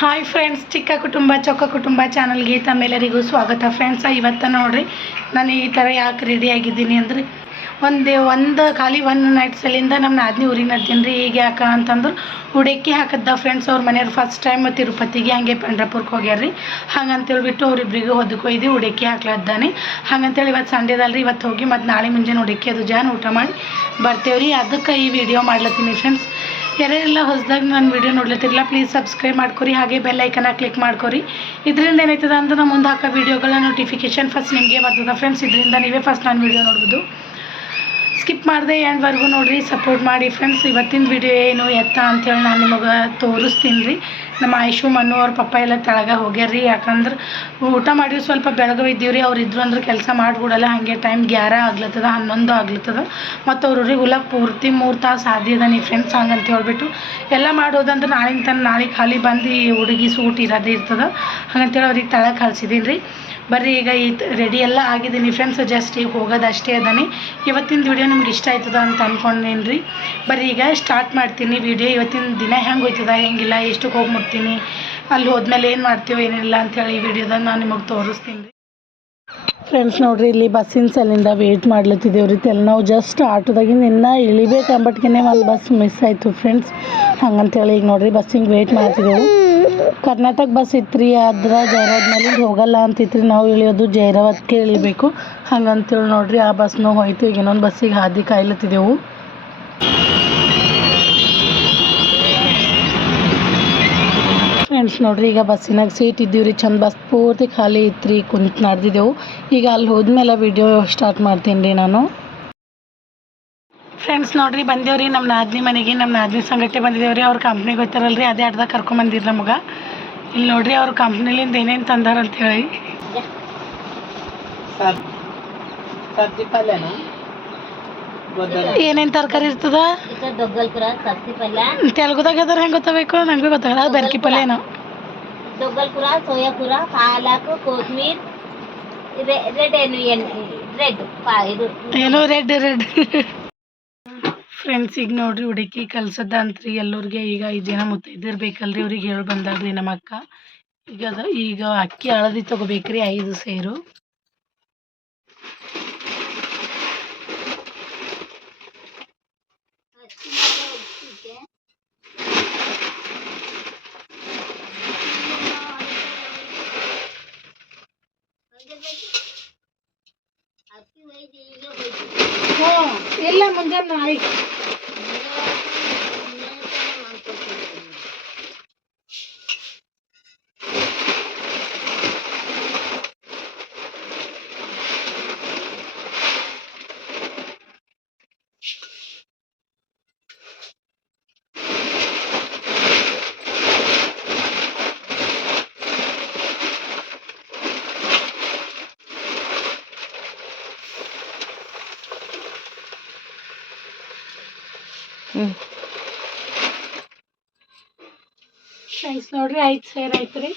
Hi friends, ಚಿಕ್ಕ ಕುಟುಂಬ ಚೊಕ್ಕ ಕುಟುಂಬ ಚಾನಲ್ಗೆ ತಮ್ಮೆಲ್ಲರಿಗೂ ಸ್ವಾಗತ. ಫ್ರೆಂಡ್ಸ್, ಇವತ್ತು ನೋಡ್ರಿ ನಾನು ಈ ಥರ ಯಾಕೆ ರೆಡಿ ಆಗಿದ್ದೀನಿ ಅಂದರೆ ಒಂದು ನೈಟ್ ಸಲಿಂದ ನಮ್ಮ ನಾದಿನಿ ಊರಿಗೆ ನಡ್ತೀನಿ ರೀ. ಈಗ ಯಾಕೆ ಅಂತಂದ್ರೆ ಉಡಕ್ಕಿ ಹಾಕದ್ದ ಫ್ರೆಂಡ್ಸ್ ಅವ್ರ ಮನೆಯವ್ರು ಫಸ್ಟ್ ಟೈಮ್ ತಿರುಪತಿಗೆ ಹಾಗೆ ಪಂಡ್ರಪುರಕ್ಕೆ ಹೋಗ್ಯಾರ್ರಿ. ಹಾಗಂತೇಳ್ಬಿಟ್ಟು ಅವ್ರಿಬ್ರಿಗೆ ಹೊದಕೊಯ್ದು ಉಡಕ್ಕಿ ಹಾಕ್ಲದ್ದಾನೆ. ಹಾಗಂತೇಳಿ ಇವತ್ತು ಸಂಡೇದಲ್ರಿ, ಇವತ್ತು ಹೋಗಿ ಮತ್ತು ನಾಳೆ ಮುಂಜಾನೆ ಉಡಕ್ಕಿ ಅದು ಜಾನ್ ಊಟ ಮಾಡಿ ಬರ್ತೇವ್ರಿ. ಅದಕ್ಕೆ ಈ ವಿಡಿಯೋ ಮಾಡ್ಲತ್ತೀನಿ ಫ್ರೆಂಡ್ಸ್. ಯಾರೆಲ್ಲ ಹೊಸದಾಗಿ ನಾನು ವಿಡಿಯೋ ನೋಡ್ಲತ್ತಿರಲ್ಲ, ಪ್ಲೀಸ್ ಸಬ್ಸ್ಕ್ರೈಬ್ ಮಾಡ್ಕೊರಿ, ಹಾಗೆ ಬೆಲ್ ಐಕನ್ನ ಕ್ಲಿಕ್ ಮಾಡ್ಕೊರಿ. ಇದರಿಂದ ಏನಾಯ್ತದ ಅಂದ್ರೆ ನಾನು ಮುಂದೆ ಹಾಕೋ ವೀಡಿಯೋಗಳ ನೋಟಿಫಿಕೇಷನ್ ಫಸ್ಟ್ ನಿಮಗೆ ಬರ್ತದೆ ಫ್ರೆಂಡ್ಸ್. ಇದರಿಂದ ನೀವೇ ಫಸ್ಟ್ ನಾನು ವಿಡಿಯೋ ನೋಡ್ಬೋದು. ಸ್ಕಿಪ್ ಮಾಡಿದೆ ಎಂಡ್ವರೆಗೂ ನೋಡಿರಿ, ಸಪೋರ್ಟ್ ಮಾಡಿ ಫ್ರೆಂಡ್ಸ್. ಇವತ್ತಿನ ವಿಡಿಯೋ ಏನು ಎತ್ತ ಅಂಥೇಳಿ ನಾನು ನಿಮಗೆ ತೋರಿಸ್ತೀನಿ ರೀ. ನಮ್ಮ ಆಯುಷು ಮಣ್ಣು ಅವ್ರ ಪಪ್ಪ ಎಲ್ಲ ತೆಳಗ ಹೋಗ್ಯಾರ್ರಿ. ಯಾಕಂದ್ರೆ ಊಟ ಮಾಡಿರಿ ಸ್ವಲ್ಪ ಬೆಳಗ್ಗೆ ರೀ. ಅವ್ರು ಇದ್ರು ಅಂದ್ರೆ ಕೆಲಸ ಮಾಡಿಬಿಡಲ್ಲ. ಹಾಗೆ ಟೈಮ್ 11 ಆಗ್ಲತ್ತದ, 11 ಆಗ್ಲತ್ತದ. ಮತ್ತು ಅವ್ರಿಗೆ ಹುಲ ಪೂರ್ತಿ 3 ತಾಸು ಆದಿದಾನಿ ಫ್ರೆಂಡ್ಸ್. ಹಂಗಂತ ಹೇಳ್ಬಿಟ್ಟು ಎಲ್ಲ ಮಾಡೋದಂದ್ರೆ ನಾಳೆ ಖಾಲಿ ಬಂದು ಹುಡುಗಿ ಸೂಟ್ ಇರೋದೇ ಇರ್ತದೆ. ಹಾಗಂತೇಳಿ ಅವ್ರಿಗೆ ತೆಳಗೆ ಕಳ್ಸಿದ್ದೀನಿ ರೀ. ಬರ್ರಿ, ಈಗ ರೆಡಿ ಎಲ್ಲ ಆಗಿದ್ದೀನಿ ಫ್ರೆಂಡ್ಸ್. ಜಸ್ಟ್ ಈಗ ಹೋಗೋದಷ್ಟೇ ಅದಾನೆ. ಇವತ್ತಿನ ವಿಡಿಯೋ ನಿಮ್ಗೆ ಇಷ್ಟ ಆಯ್ತದ ಅಂತ ಅಂದ್ಕೊಂಡೇನಿ ರೀ. ಬರ್ರಿ ಈಗ ಸ್ಟಾರ್ಟ್ ಮಾಡ್ತೀನಿ ವಿಡಿಯೋ. ಇವತ್ತಿನ ದಿನ ಹೆಂಗೆ ಹೋಯ್ತದ ಹೆಂಗಿಲ್ಲ, ಎಷ್ಟಕ್ಕೆ ಹೋಗಿ ಮುಟ್ತೀನಿ, ಅಲ್ಲಿ ಹೋದ್ಮೇಲೆ ಏನು ಮಾಡ್ತೀವೋ ಏನಿಲ್ಲ ಅಂಥೇಳಿ ಈ ವಿಡಿಯೋದಾಗ ನಾನು ನಿಮಗೆ ತೋರಿಸ್ತೀನಿ ರೀ. ಫ್ರೆಂಡ್ಸ್ ನೋಡಿರಿ, ಇಲ್ಲಿ ಬಸ್ಸಿನ ಸಲಿಂದ ವೆಯ್ಟ್ ಮಾಡ್ಲತ್ತಿದ್ದೇವೆ ರೀ. ನಾವು ಜಸ್ಟ್ ಆಟೋದಾಗಿಂದ ಇನ್ನೂ ಇಳಿಬೇಕು ಅಂಬಟ್ಗೆ ಒಂದು ಬಸ್ ಮಿಸ್ ಆಯಿತು ಫ್ರೆಂಡ್ಸ್. ಹಂಗಂತೇಳಿ ಈಗ ನೋಡಿರಿ ಬಸ್ಸಿಗೆ ವೆಯ್ಟ್ ಮಾಡ್ತಿದ್ದೆವು. ಕರ್ನಾಟಕ ಬಸ್ ಇತ್ತು ರೀ, ಆದ್ರೆ ಜೈರಾಬಾದ್ ಮೇಲಿಂದ ಹೋಗಲ್ಲ ಅಂತಿತ್ತು ರೀ. ನಾವು ಇಳಿಯೋದು ಜೈರಾಬಾದ್ಗೆ ಇಳಿಬೇಕು. ಹಂಗಂತೇಳಿ ನೋಡಿರಿ ಆ ಬಸ್ನೂ ಹೋಯ್ತು. ಈಗ ಇನ್ನೊಂದು ಬಸ್ಸಿಗೆ ಹಾದಿ ಕಾಯ್ಲತ್ತಿದ್ದೆವು. ಫ್ರೆಂಡ್ಸ್ ನೋಡಿರಿ, ಈಗ ಬಸ್ಸಿನಾಗ ಸೀಟ್ ಇದ್ದೀವಿ ರೀ. ಚಂದ ಬಸ್ ಪೂರ್ತಿ ಖಾಲಿ ಇತ್ತು ರೀ, ಕುಂತು ನಡೆದಿದ್ದೆವು. ಈಗ ಅಲ್ಲಿ ಹೋದ್ಮೇಲೆ ವಿಡಿಯೋ ಸ್ಟಾರ್ಟ್ ಮಾಡ್ತೀನಿ ರೀ ನಾನು. ಫ್ರೆಂಡ್ಸ್ ನೋಡಿರಿ, ಬಂದೇವ್ರಿ ನಮ್ಮ ನಾದಿನಿ ಮನೆಗೆ. ನಮ್ಮ ನಾದಿನಿ ಸಂಗಟೆ ಬಂದಿದ್ದೇವ್ರಿ. ಅವ್ರ ಕಂಪ್ನಿಗೆ ಹೋಗ್ತಾರಲ್ರಿ, ಅದೇ ಅರ್ಧಕ್ಕೆ ಕರ್ಕೊಂಬಂದಿರಿ ನಮಗೆ. ಇಲ್ಲಿ ನೋಡಿರಿ ಅವ್ರ ಕಂಪ್ನಿಲಿಂದ ಏನೇನು ತಂದಾರ ಅಂತೇಳಿ. ಏನೇನು ತರಕಾರಿ ಇರ್ತದ ತೆಲುಗುದಾಗ ಅದಾರ, ಹೆಂಗೆ ಗೊತ್ತಾಗಬೇಕು ನಂಗೆ ಗೊತ್ತಾಗಲ್ಲ. ಅದು ಬೆರ್ಕಿ ಪಲ್ಯ ಏನೋ ದೊಗ್ಗಲ್ಪುರ, ಸೋಯಾಪುರ, ಪಾಲಕ್, ಕೊತ್ಮೀರ್, ಏನೋ ರೆಡ್ ಫ್ರೆಂಡ್ಸ್. ಈಗ ನೋಡ್ರಿ ಹುಡುಕಿ ಕಲ್ಸದ ಅಂತ್ರಿ ಎಲ್ಲರಿಗೆ. ಈಗ 5 ಜನ ಮುತ್ತೈದಿರ್ಬೇಕಲ್ರಿ, ಅವ್ರಿಗೆ ಹೇಳಿ ಬಂದಾಳ್ರಿ ನಮ್ಮ ಅಕ್ಕ. ಈಗ ಅಕ್ಕಿ ಹಳದಿ ತೊಗೋಬೇಕ್ರಿ 5 ಸೇರು. ಇಲ್ಲ ಮುಂಜಾನೆ ನಾಳೆಗೆ ಫ್ರೆಂಡ್ಸ್ ನೋಡ್ರಿ 5 ಸೇರು ಆಯ್ತು ರೀ.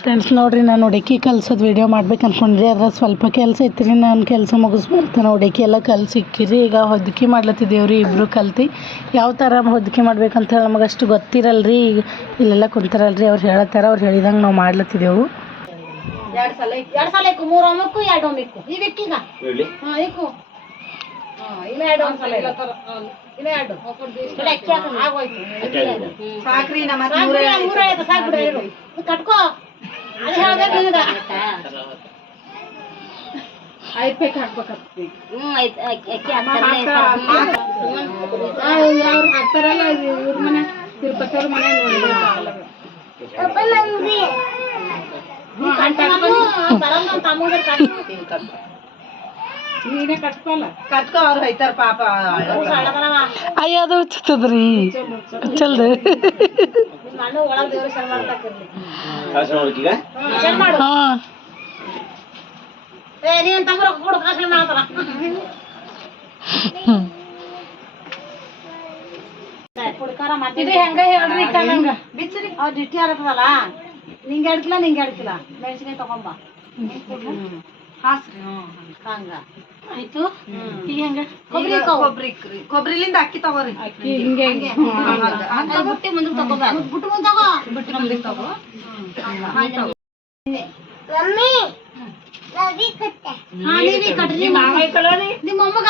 ಫ್ರೆಂಡ್ಸ್ ನೋಡ್ರಿ, ನಾನು ಉಡಕ್ಕಿ ಕಲ್ಸೋದು ವಿಡಿಯೋ ಮಾಡ್ಬೇಕು ಅನ್ಕೊಂಡ್ರಿ. ಅದ್ರ ಸ್ವಲ್ಪ ಕೆಲಸ ಇತ್ತು ರೀ. ನಾನು ಕೆಲಸ ಮುಗಿಸ್ಬರ್ತಾನೆ ಉಡಕ್ಕಿ ಎಲ್ಲ ಕಲ್ಸಿಕ್ಕಿರಿ. ಈಗ ಹೊದ್ಕಿ ಮಾಡ್ಲತ್ತಿದ್ದೇವ್ರಿ ಇಬ್ಬರು ಕಲ್ತು. ಯಾವ ಥರ ಹೊದ್ಕಿ ಮಾಡ್ಬೇಕಂತ ಹೇಳಿ ನಮಗಷ್ಟು ಗೊತ್ತಿರಲ್ರಿ. ಈಗ ಇಲ್ಲೆಲ್ಲ ಕುಂತಾರಲ್ರಿ, ಅವ್ರು ಹೇಳತ್ತಾರ, ಅವ್ರು ಹೇಳಿದಂಗೆ ನಾವು ಮಾಡ್ಲತ್ತಿದ್ದೆವು. 2 ಸಲ 3 ಒಮ್ಮಕ್ಕೂ 2 ಒಮ್ಮಕ್ಕೂ ಇವಕ್ಕೀಗ ಇಕ್ಕು ಇಲ್ಲ 2 ಸಲ ಇಲ್ಲ 2 ಸಾಕ್ರಿ. ನಮ್ಮ 3 ಸಾಕು ಬಿಡು, ಕಟ್ಕೋ. ಅದು ಹೇಳ್ಬೇಕು ನಿನಗ 5 ರೂಪಾಯಿ ಹಾಕ್ಬೇಕಾಗ್ತದೆ. ಅಕ್ಕಿ ಅವ್ರು ಹಾಕ್ತಾರಲ್ಲ ಇವ್ರ ಮನೆ, ತಿರುಪತಿ ಅವ್ರ ಮನೆ ನೀನೇ ಕಟ್ಕೋ ಅವ್ರು ಹೋಯ್ತಾರ ಪಾಪ. ಅಯ್ಯ ಅದು ಹಚ್ಚತದ್ರಿ ಚಲ್ದ. ಹಾಂ ಇದು ಹೆಂಗ ಹೇಳ್ರಿ ನಂಗ ಬಿಚ್ಚರಿ ಅವ್ರು ಡಿಟ್ಟಿ ಆರತ್ತದಲ್ಲ. ನಿಂಗೆ ಹೇಳ್ತಿಲ್ಲ ಮೆಣಸಿನ್ಕಾಯಿ ತಗೊಂಬ ಹಾಸ್ರಿ. ಹಂಗ ಆಯ್ತು. ಈಗ ಹೆಂಗ ಕೊಬ್ಬರಿಲಿಂದ ಅಕ್ಕಿ ತಗೋರಿ. ಅಕ್ಕಿ ಹಿಂಗೆ ಬುಟ್ಟಿ ಮುಂದಕ್ಕೆ ತಗೋಬೇಕು. ಬುಟ್ಟು ಮುಂದೆ ತಗೋ. ಬಿಟ್ಟು ಬಂದಿರ್ತಾವ ನಿಮ್ಮ ಅಮ್ಮಗ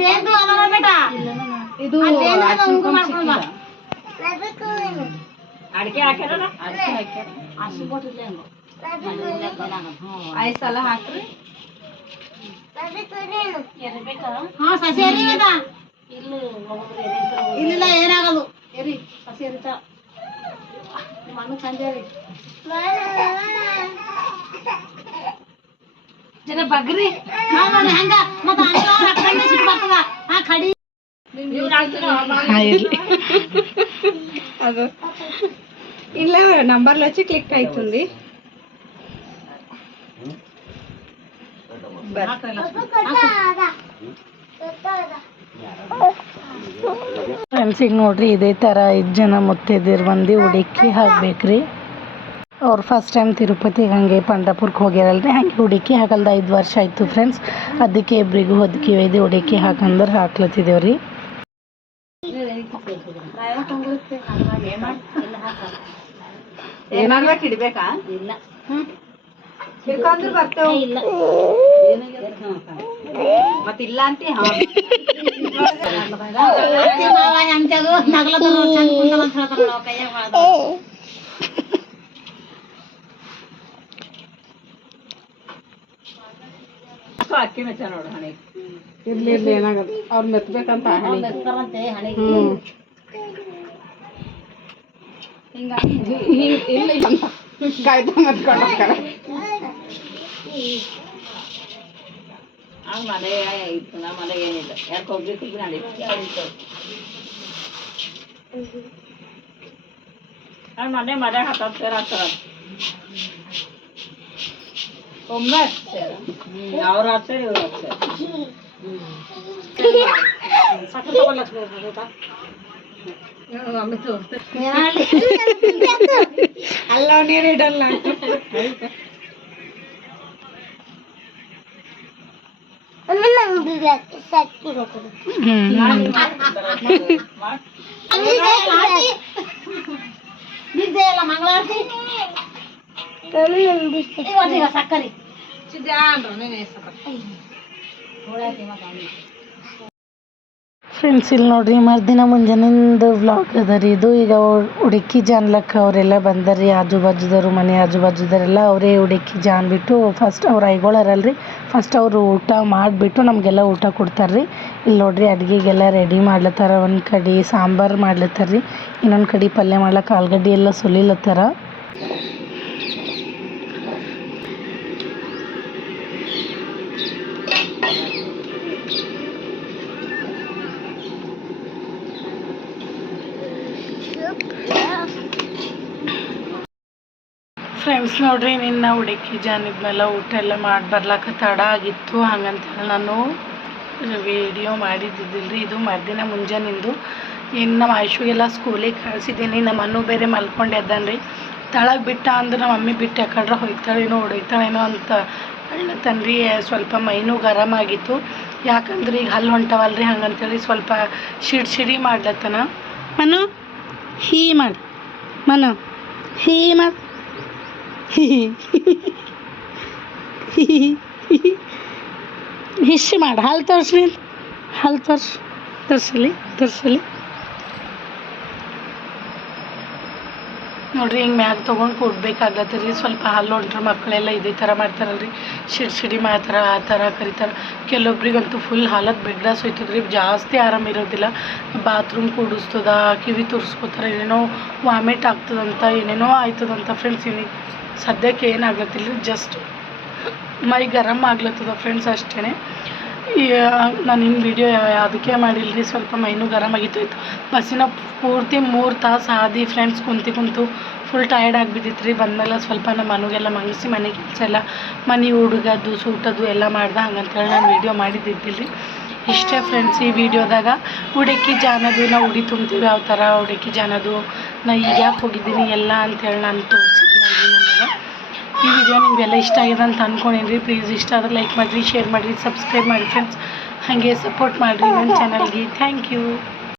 ಬೇಂದು ಅದಾವ ಬೇಟ ಇದು ಅಡಿಕೆ ಹಾಕ್ಯಾರ ಐದು ಸಲ ಹಾಕ್ರಿ ಹಾ ಸಸಿ ಎರಿದ ಇಲ್ಲ ಏನಾಗದು ಎರಿ ಸಸಿ ಎರಿತ ಮಣ್ಣು ಸಂಜೆ ಜನ ಬಗ್ರಿ ಹಂಗ ಮತ್ತ ಸಿಟ್ಟು ಬರ್ತದ ಹಾ ಕಡಿ ಅದು ಇಲ್ಲ నంబర్లు వచ్చి క్లిక్ అవుతుంది ಫ್ರೆಂಡ್ಸ್ ಈಗ ನೋಡ್ರಿ ಇದೇ ಥರ 5 ಜನ ಮುತ್ತೈದೆಯರು ಬಂದು ಹುಡುಕಿ ಹಾಕ್ಬೇಕ್ರಿ. ಅವ್ರು ಫಸ್ಟ್ ಟೈಮ್ ತಿರುಪತಿಗೆ ಹಾಗೆ ಪಂಡರಪುರಕ್ಕೆ ಹೋಗ್ಯಾರಲ್ರಿ, ಹಾಗೆ ಹುಡುಕಿ ಹಾಕಲ್ದ 5 ವರ್ಷ ಆಯಿತು ಫ್ರೆಂಡ್ಸ್. ಅದಕ್ಕೆ ಇಬ್ಬರಿಗೂ ಹೊದಕಿ ಒಯ್ದು ಹುಡುಕಿ ಹಾಕಂದ್ರೆ ಹಾಕ್ಲತ್ತಿದ್ದೇವ್ರಿ. ಏನಾಗ್ಬೇಕು ಇಡ್ಬೇಕಾ? ಇಲ್ಲ ಹಿಡ್ಕೊಂಡ್ರು ಬರ್ತೇವೆ. ಇಲ್ಲ ಮತ್ತಿಲ್ಲ ಅಂತ ಅಕ್ಕಿ ಮೆಚ್ಚ ನೋಡು ಹಣೆ ಇರ್ಲಿ ಇರ್ಲಿ ಏನಾಗದು ಅವ್ರು ಮೆತ್ತಬೇಕಂತ ಇಲ್ಲ ಕಾಯ್ದು ಮೆತ್ಕೊಂಡು ಹೋಗ್ತಾರೆ. ಮನೆ ಇತ್ತು ನಮ್ಮ ಮನೆಗೆ ಏನಿಲ್ಲ ಯಾಕೆ ಹೋಗ್ಬೇಕು ಮನೆ ಮನೆ ಹತ್ತಾರ ಆಗ್ತಾರ ಒಮ್ಮೆ ಅವ್ರ ಆಗ್ತಾರೆ ಇವ್ರು ಆಗ್ತಾರೆ. ಸಕ್ಕರೆ ತಗೊಳ್ಳ ಅಲ್ಲ ನೀರು ಇಡಲ್ಲ ಮಂಗಳಾರತಿ ಸಕ್ಕರೆ ಫ್ರೆಂಡ್ಸ್ ಇಲ್ಲಿ ನೋಡ್ರಿ ಮರುದಿನ ಮುಂಜಾನಿಂದ ವ್ಲಾಗ್ ಅದ ರೀ ಇದು. ಈಗ ಹುಡುಕಿ ಜಾನ್ಲಕ್ಕ ಅವರೆಲ್ಲ ಬಂದರಿ, ಆಜು ಬಾಜುದವರು ಮನೆ ಆಜು ಬಾಜುದವರೆಲ್ಲ ಅವರೇ ಹುಡುಕಿ ಜಾನ್ ಬಿಟ್ಟು ಫಸ್ಟ್ ಅವ್ರು ಐಗೋಳರಲ್ರಿ, ಫಸ್ಟ್ ಅವರು ಊಟ ಮಾಡಿಬಿಟ್ಟು ನಮಗೆಲ್ಲ ಊಟ ಕೊಡ್ತಾರೆ ರೀ. ಇಲ್ಲಿ ನೋಡ್ರಿ ಅಡುಗೆಗೆಲ್ಲ ರೆಡಿ ಮಾಡ್ಲತ್ತಾರ. ಒಂದು ಕಡೆ ಸಾಂಬಾರು ಮಾಡ್ಲತ್ತಾರ ರೀ, ಇನ್ನೊಂದು ಕಡೆ ಪಲ್ಯ ಮಾಡ್ಲಕ್ಕ ಆಲೂಗಡ್ಡೆ ಎಲ್ಲ ಸುಲಿಲತ್ತಾರ. ಫ್ರೆಂಡ್ಸ್ ನೋಡ್ರಿ ನಿನ್ನ ಹುಡುಕಿ ಜಾನಿದ್ಮೇಲೆ ಊಟ ಎಲ್ಲ ಮಾಡಿ ಬರ್ಲಾಕ ತಡ ಆಗಿತ್ತು, ಹಂಗಂತೇಳಿ ನಾನು ವಿಡಿಯೋ ಮಾಡಿದ್ದಿದ್ದಿಲ್ಲ ರೀ. ಇದು ಮರುದಿನ ಮುಂಜಾನಿಂದು. ಇನ್ನು ನಮ್ಮ ಆಯುಷಿಗೆಲ್ಲ ಸ್ಕೂಲಿಗೆ ಕಳಿಸಿದ್ದೀನಿ. ನಮ್ಮ ಅನ್ನು ಬೇರೆ ಮಲ್ಕೊಂಡು ಎದ್ದಾನೆ ರೀ. ತಳಗೆ ಬಿಟ್ಟ ಅಂದ್ರೆ ನಮ್ಮ ಮಮ್ಮಿ ಬಿಟ್ಟು ಯಾಕಂದ್ರೆ ಹೋಯ್ತಾಳೇನೋ ಹೊಡೋಯ್ತಾಳೇನೋ ಅಂತ ಅಳ್ಳತನ್ರಿ. ಸ್ವಲ್ಪ ಮೈನೂ ಗರಮ್ ಆಗಿತ್ತು, ಯಾಕಂದ್ರೆ ಈಗ ಹಲ್ಲು ಹೊಂಟವಲ್ರಿ, ಹಂಗಂತೇಳಿ ಸ್ವಲ್ಪ ಶಿಡಿ ಮಾಡ್ಲತ್ತನ. ಮನು ಹೀ ಮಾಡಿ, ಮನು ಹೀ ಮಾಡಿ, ಹಿಸ್ಸಿ ಮಾಡಿ. ಹಾಲು ತೋರಿಸ್ರಿ, ಹಾಲು ತೋರಿಸಲಿ ನೋಡ್ರಿ. ಹಿಂಗೆ ಮ್ಯಾಗ ತೊಗೊಂಡು ಕೊಡ್ಬೇಕಾಗ್ಲತ್ತರಿ. ಸ್ವಲ್ಪ ಹಾಲು ಹೊಂಟ್ರೆ ಮಕ್ಕಳೆಲ್ಲ ಇದೇ ಥರ ಮಾಡ್ತಾರಲ್ರಿ, ಸಿಡಿ ಮಾಡ್ತಾರೆ, ಆ ಥರ ಕರಿತಾರೆ. ಕೆಲವೊಬ್ರಿಗಂತೂ ಫುಲ್ ಹಾಲತ್ ಬೆಗ್ಡಾಸ್ ಹೋಯ್ತದ್ರಿ, ಜಾಸ್ತಿ ಆರಾಮಿರೋದಿಲ್ಲ. ಬಾತ್ರೂಮ್ ಕೂಡಿಸ್ತದ, ಕಿವಿ ತುರ್ಸ್ಕೊತಾರೆ, ಏನೇನೋ ವಾಮಿಟ್ ಆಗ್ತದಂತ, ಏನೇನೋ ಆಯ್ತದಂತ ಫ್ರೆಂಡ್ಸ್. ಇವಾಗ ಸದ್ಯಕ್ಕೆ ಏನಾಗ್ಲತ್ತಿಲ್ಲ, ಜಸ್ಟ್ ಮೈ ಗರಮ್ ಆಗ್ಲತ್ತದ ಫ್ರೆಂಡ್ಸ್ ಅಷ್ಟೇ. ನಾನು ಇನ್ನು ವೀಡಿಯೋ ಅದಕ್ಕೆ ಮಾಡಿಲ್ಲ, ಸ್ವಲ್ಪ ಮೈನೂ ಗರಮ್ ಆಗಿತ್ತು. ಬಸ್ಸಿನ ಪೂರ್ತಿ 3 ತಾಸು ಹಾದಿ ಫ್ರೆಂಡ್ಸ್, ಕುಂತು ಫುಲ್ ಟಯರ್ಡ್ ಆಗಿಬಿದ್ದಿತ್ತು ರೀ. ಬಂದಮೇಲೆ ಸ್ವಲ್ಪ ನಮ್ಮ ಮನೆಗೆಲ್ಲ ಮಂಗಿಸಿ ಮನೆ ಕೆಲಸ ಎಲ್ಲ ಮನೆ ಹುಡುಗದು ಸೂಟದು ಎಲ್ಲ ಮಾಡ್ದೆ, ಹಂಗಂತೇಳಿ ನಾನು ವೀಡಿಯೋ ಮಾಡಿದ್ದಿದ್ದಿಲ್ಲ ರೀ. ಇಷ್ಟೇ ಫ್ರೆಂಡ್ಸ್ ಈ ವಿಡಿಯೋದಾಗ. ಹುಡುಕಿ ಜಾನದು ನಾವು ಉಡಿ ತುಂಬ್ತೀವಿ, ಯಾವ ಥರ ಹುಡುಕಿ ಜಾನದು ನಾ ಈಗ ಯಾಕೆ ಹೋಗಿದ್ದೀನಿ ಎಲ್ಲ ಅಂಥೇಳಿ ನಾನು ತೋರಿಸಿದ್ದೀನಲ್ರಿ ನನಗೆ. ಈ ವಿಡಿಯೋ ನಿಮಗೆಲ್ಲ ಇಷ್ಟ ಆಗಿದೆ ಅಂತ ಅಂದ್ಕೊಂಡೇನಿ ರೀ. ಪ್ಲೀಸ್ ಇಷ್ಟ ಆದರೆ ಲೈಕ್ ಮಾಡಿರಿ, ಶೇರ್ ಮಾಡಿರಿ, ಸಬ್ಸ್ಕ್ರೈಬ್ ಮಾಡಿ ಫ್ರೆಂಡ್ಸ್. ಹಾಗೆ ಸಪೋರ್ಟ್ ಮಾಡಿರಿ ನನ್ನ ಚಾನಲ್ಗೆ. Thank you.